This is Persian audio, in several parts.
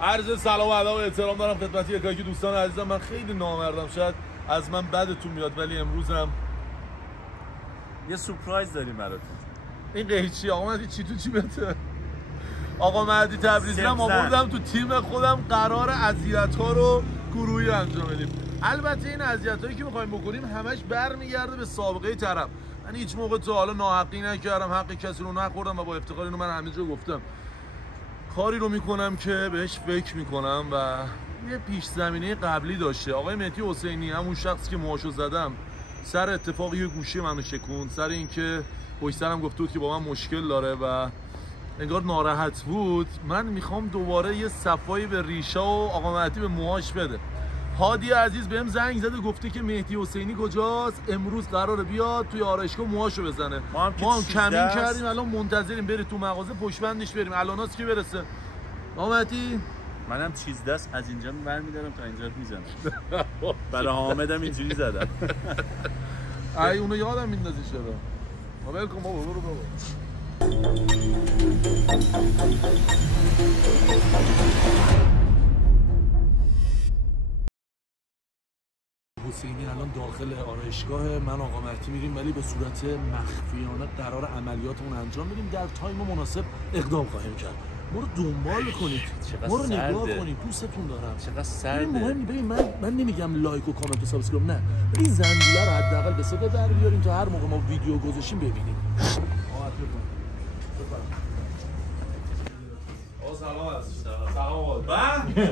عرض سلام و ادب و احترام دارم خدمت یکایک دوستان عزیزم. من خیلی نامردم، شاید از من بدتون میاد، ولی امروزم یه سورپرایز داریم براتون. این قیچی آقا مهدی چی تو چی بته؟ آقا مهدی تبریزی هم آوردم تو تیم خودم، قرار اذیت‌ها رو گروهی انجام بدیم. البته این اذیت‌هایی که می‌خوایم بکنیم همش برمیگرده به سابقه طرف. من هیچ موقع تا حالا ناحقی نکردم، حق کسی رو نخوردم و با افتخار اینو من همه جا گفتم. کاری رو میکنم که بهش فکر میکنم و یه پیش زمینه قبلی داشته. آقای مهدی حسینی، همون شخصی که موهاشو زدم، سر اتفاق یه گوشی منو شکوند، سر اینکه پشت سرم گفته بود که با من مشکل داره و انگار ناراحت بود. من میخوام دوباره یه صفایی به ریشه و آقا مهدی به موهاش بده. هادی عزیز بهم زنگ زده گفته که مهدی حسینی کجاست، امروز قراره بیاد توی آرایشگاه موهاشو بزنه. ما هم کمین کردیم، الان منتظریم بره تو مغازه پشت بندش بریم. الاناست که برسه. آقا مهدی منم چیز دست از اینجا برمی‌دارم تا اینجا میزنم. برای حامدم اینجوری زدم. ای اونو یادم میندازی چرا؟ ول کن بابا، برو بابا. حسینی الان داخل آرایشگاه من آقا مهدی میریم، ولی به صورت مخفیانه قرار عملیاتمون انجام بدیم. در تایم مناسب اقدام خواهیم کرد. ما رو دنبال کنید، ما رو نگاه کنید، دوستتون دارم. چقدر سرده. مهم ببین، من نمیگم لایک و کامنت و سابسکرایب، نه، این زنجیره رو حداقل به صدا در بیاریم تا هر موقع ما ویدیو گذاشتیم ببینیم. سلام عزیز. سلام.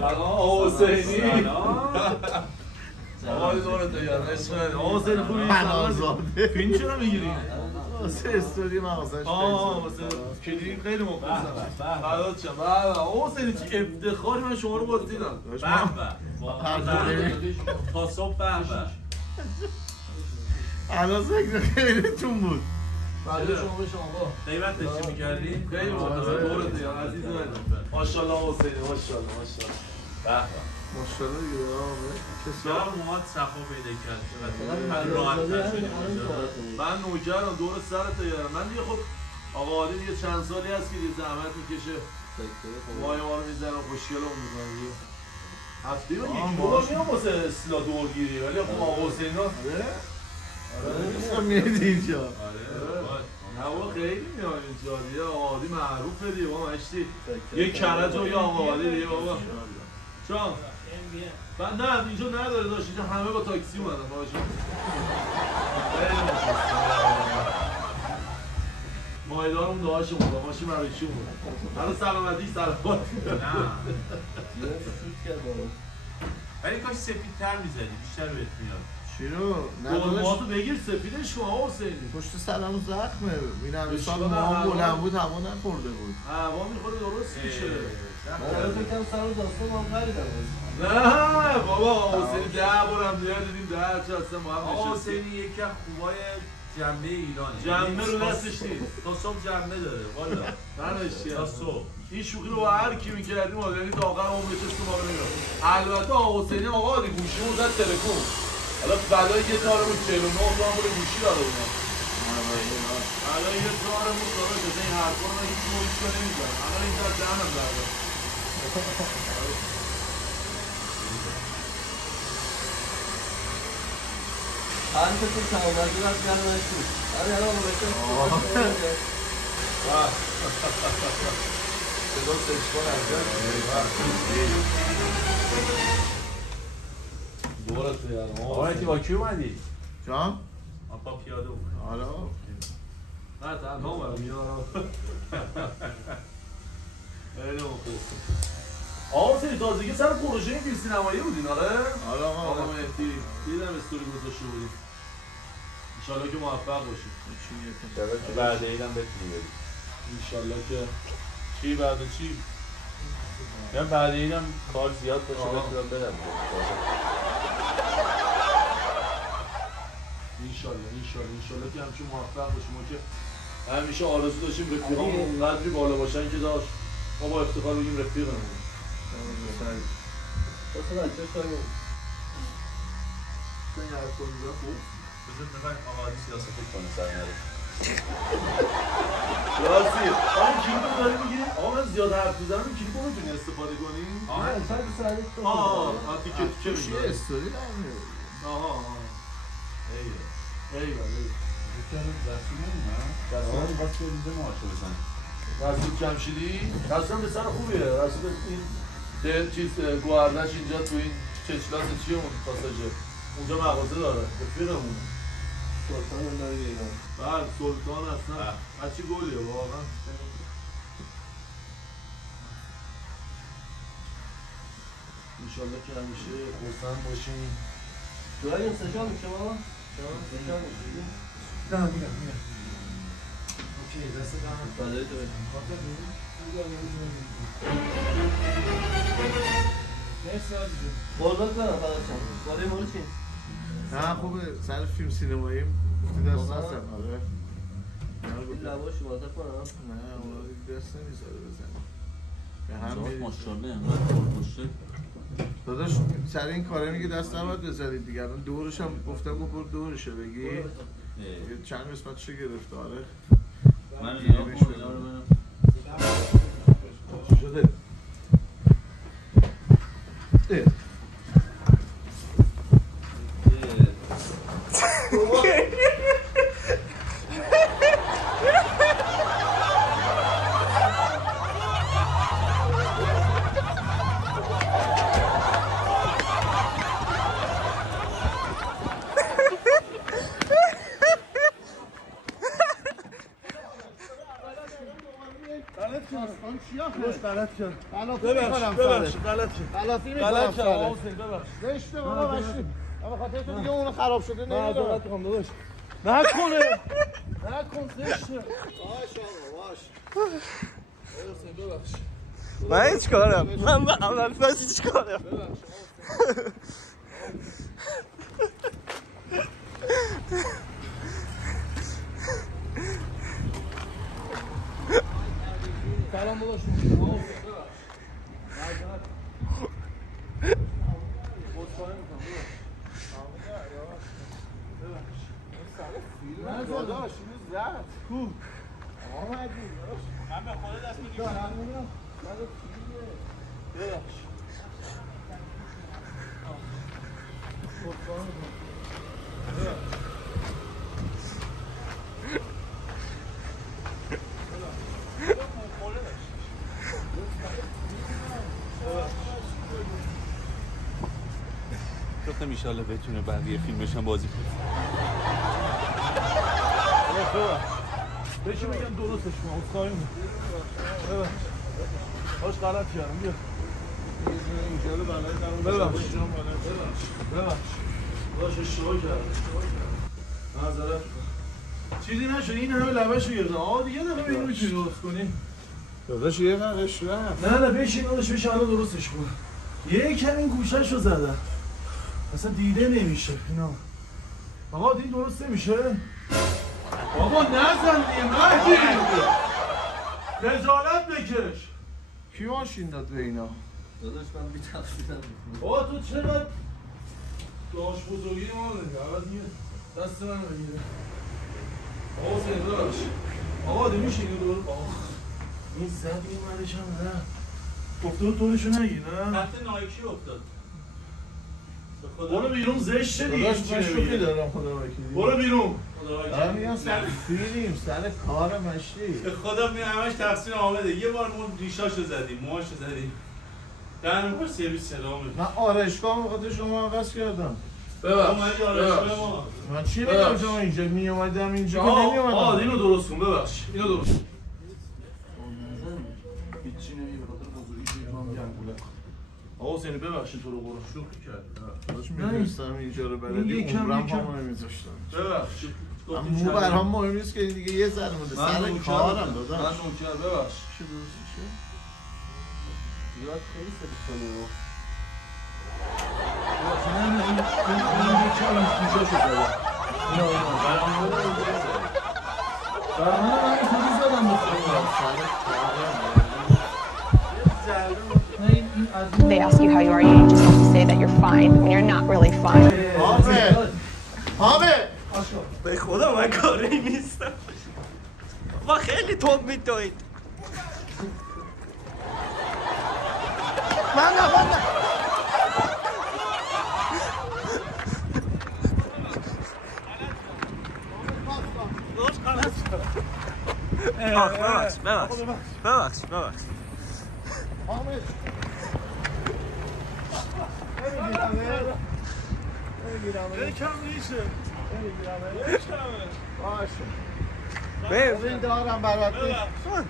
سلام حسینی. آقای دورت دیگه عشق. آقا حسین خوبی؟ پناهزاده. فیلم چرا میگیری؟ واسه استوری مغازش. واسه کلیم خیلی مخلصم. فدات شم. آقا حسینی چه افتخاری من شما رو باز دیدم. تا صبح به. الان فکر خیلیتون بود. بعد شما غیبت داشتی می‌کردیم. خیلی مخلصم. دورت دیگه عزیز من. ماشاءالله حسینی، ماشاءالله ماشاءالله. به ماشاءالله دیگه. چرا موهات صفا پیدا کرد؟ چقدر راحت‌تر شدی. من نوکرم دور سرت دیگه. من دیگه خب آقا عادی دیگه چند سالی هست که دیگه زحمت میکشه. موهای ما رو میزنه و خوشگلمون میکنه دیگه. هفته رو یک بار میام واسه اصلاح دورگیری، ولی خب آقا حسین ها آره میدی اینجا. نه بابا خیلی میام اینجا دیگه. آقا عادی معروفه دیگه. ما مشتی یه کرج و یه آقا عادی دیگه بابا. چون نه اینجا نداره داشت، اینجا همه با تاکسی اومدن باشون. مایدارمون دعاشون بود، ماشین مرویشون بود. الان سلامتی سلامت. نه ولی کاش سفیدتر میزدی، بیشتر بهت میاد. چی رو؟ گلماتو بگیر سفیدش کن آقا حسینی. پشت سرم زخمه. این همه سال ما بلند بود هوا نخورده بود. هوا میخوره درست میشه. من فکرم سر داستان ما خریدم. نه بابا حسینی 10 بارم دیدیم 10 چه اصلا با هم نشستیم. آقا حسینی یکی از خوبای جنبه ایرانه. جنبه رو دستش نیست. تا صبح جنبه داره والا. نه تا صبح. این شوخی رو با هر کی می‌کردیم یعنی تا آخر عمرش تو ما رو میگم. البته آقا حسینی آقا دی گوشیمون زد تلفن. حالا بلای یه تارمون 49 تومن پول گوشی داره اونا. بلای یه تارمون داره که این حرفا رو هیچ موقعی کنه نمی‌ذارم. الان اینجا جهنم داره. هر کسی سلامتی از جنبش بود. آره الان بهتون. صدا سشوار از دورت بیارم. آقا مهدی با کی اومدی؟ جان؟ آقا پیاده اومد. آره. نه تنها اومدم میارم. خیلی مخلصم. آقا حسینی تازگی سر پروژه فیلم سینمایی بودین آره؟ آره آقا مهدی دیدم استوری گذاشته بودین. انشالله که موفق باشید. بعد اینم بتونی برید. انشالله که چی بعد چی؟ من بعد اینم کار زیاد باشه بتونم برم. انشالله که همچون موفق باشیم. ما که همیشه آرزو داشتیم رفیقامون اونقدری بالا باشن که داشت ما با افتخار بگیم رفیقمون. واسه بچه‌ها شاید این حرف رو میزنم خوب. بذار بخواهیم آقا عادی سیاست کنه سر نره. راستی آن کلیپو داری میگی؟ آقا من زیاد حرف میزنم این کلیپو میتونی استفاده کنی؟ تیکه چیه استوری دارم آها ایوه رسول جمشیدی؟ رسول به سر خوبیه رسول این چیز گوهردش اینجا تو این چشلاس چیه اون پاساژه اونجا مغازه داره رفیقمونه سلطان داره اینا بله سلطان اصلا بچه گلیه واقعا انشالله که همیشه خرسند باشیم تو این سشا میشه ما؟ سشا میشه؟ نه میرم اوکی دست دارم فضایی تو بشیم مرسی آجی قربت کنم فقط شم بالای مورد چی؟ نه خوبه سر فیلم سینمایی گفتی دست هستم آره این لباشی بازه کنم؟ نه اونا دست نمیزاره بزنی به هم میری ماشالله اینقدر پرپشته داداش سر این کاره میگه دست نباید بزنید دیگه الان دورش هم گفتم گفت برو دورشه بگی چند قسمتشو گرفته آره من نگاه کن اینا رو برم شده غلط کرد زشته بابا باشی اما خاطر تو دیگه اون خراب شده نمیدونم معذرت میخوام داداش نکنه نکن زشته باش آقا باش من هیچ کارم من به اول فاز هیچ کارم سلام داداش نه داداش اینو زد کو آمدی من به خود دست میگیرم ببخش گفتم ایشالله بتونه بقیه فیلمش هم بازی کنه بهش میگم درستش کن اصخایی میکنم باش غلط کردم بیا ببخش باش اشتباه کردم معذرت چیزی نشد این همه لبش رو گرفتم آقا دیگه دقیقه اینو میتونی درست کنی داداش یه قرش رفت نه بشین داداش بشین الان درستش کن یه کم این گوشش رو زدم اصلا دیده نمیشه اینا آقا این درست نمیشه آقا نزن دیگه مهدی خجالت بکش کی ماشین داد به اینا داداش من بی تفصیلم آقا تو چقدر داش بزرگی ما داری اول میگه دست من بگیره آقا حسین داداش آقا دی میشه اینو درست آقا این زد این مرش هم نه گفته بود طورشو نگی نه خط نایکی افتاد برو بیرون زشته دیگه داداش من شوخی دارم خدا وکیلی برو بیرون دارم میگم سر فیلم سر کار مشتی به خدا می همش تقصیر حامده یه بار ما ریشاشو زدیم موهاشو زدیم در موقع سرویس سلامه من آرشگاه بخاطر شما عوض کردم ببخش من چی بگم شما اینجا می اومدم اینجا که نمی اومدم آقا اینو درست کن ببخش اینو درست کن هیچی نمی به خاطر بزرگی من گنگوله آقا حسینی ببخشید تو رو قرآن شوخی کرد داداش میدونستم اینجا رو بلدی عمرم همو نمیذاشتم ببخش مو برام مهم نیست که این دیگه یه ذره مونده سر کارم داداش من نوکر ببخش چی درست میشه یاد خیلی سری کنه این یکی این گوشاشو زدم اینا برای من اینطوری زدم They ask you how you are, you just have to say that you're fine when you're not really fine. حامد به خدا من کاری نیستم با خیلی توپ میدوید. من ببخش. یکم میشه. این دارم برات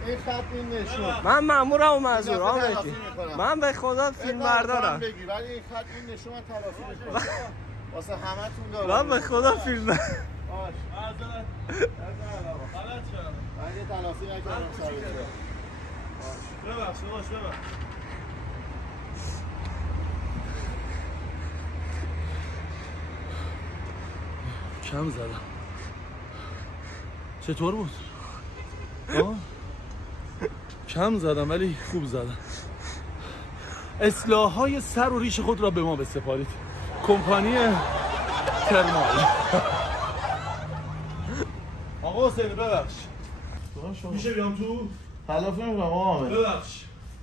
این خط این نشون من مامورم و منظور آمدی. من به خدا فیلم بردارم. ولی این خط این نشون من تلافی میکنم واسه همتون دارم. من به خدا فیلم من یه تلافی نکردم سر ببخش. کم زدم. چطور بود؟ کم زدم ولی خوب زدم. اصلاح‌های سر و ریش خود را به ما بسپارید. کمپانی ترمال. آقا حسین ببخش. میشه بیام تو؟ تلافی میکنم آقا ببخش.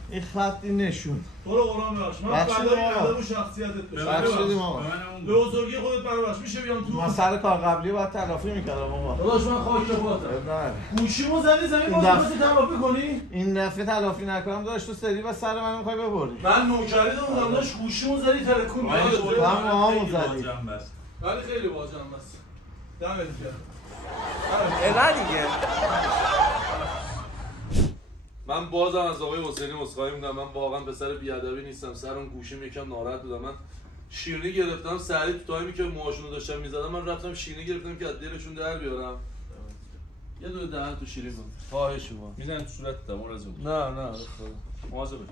این خط این نشون تو رو قرآن ببخش. من فدای ادب و شخصیتت بشم. بخشیدیم آقا. به بزرگی خودت ببخش. میشه بیام تو؟ من سر کار قبلی باید تلافی میکردم آقا. داداش من خاک خودم. نه گوشیمو زدی زمین واسه تلافی کنی؟ این دفعه تلافی نکنم داشت تو سری و سر من میخوای ببری. من نوکری دادم داشت گوشیمو زدی ترکون. من موهامو زدی. ولی خیلی واجم بس. دمت گرم. نه دیگه. من بازم از آقای حسینی عذرخواهی می‌کنم. من واقعا پسر بیادبی نیستم. سر اون گوشیم یکم ناراحت بودم. من شیرینی گرفتم سریع تو تایمی که موهاشونو داشتم می‌زدم من رفتم شیرینی گرفتم که از دلشون در بیارم. یه دونه دهن تو شیرین بود. خواهش می‌کنم. میزنم تو صورتت مرز بود. نه مواظب باش.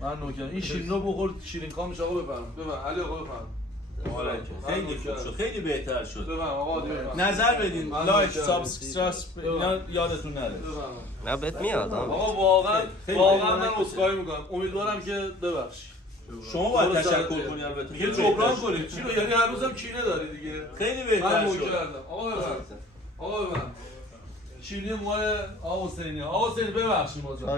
من نوکر این شیرینو بخور شیرین کامش آقا بفرم. علی آقا بفرم. خیلی خوب شد. خیلی بهتر شد. بفرم آقا بفرم. نظر بدین. لایک، سابسکرایب اینا یادتون نره. نه بهت میاد. آقا واقعا من عذرخواهی می‌کنم. امیدوارم که ببخشی. شما باید تشکر کنی البته. میگه جبران کنید. چی رو یعنی هر روزم کینه داری دیگه. خیلی بهتر شد. آقا بفرم. شیرینی موهای آقا حسینی. آقا حسینی ببخشید بازم.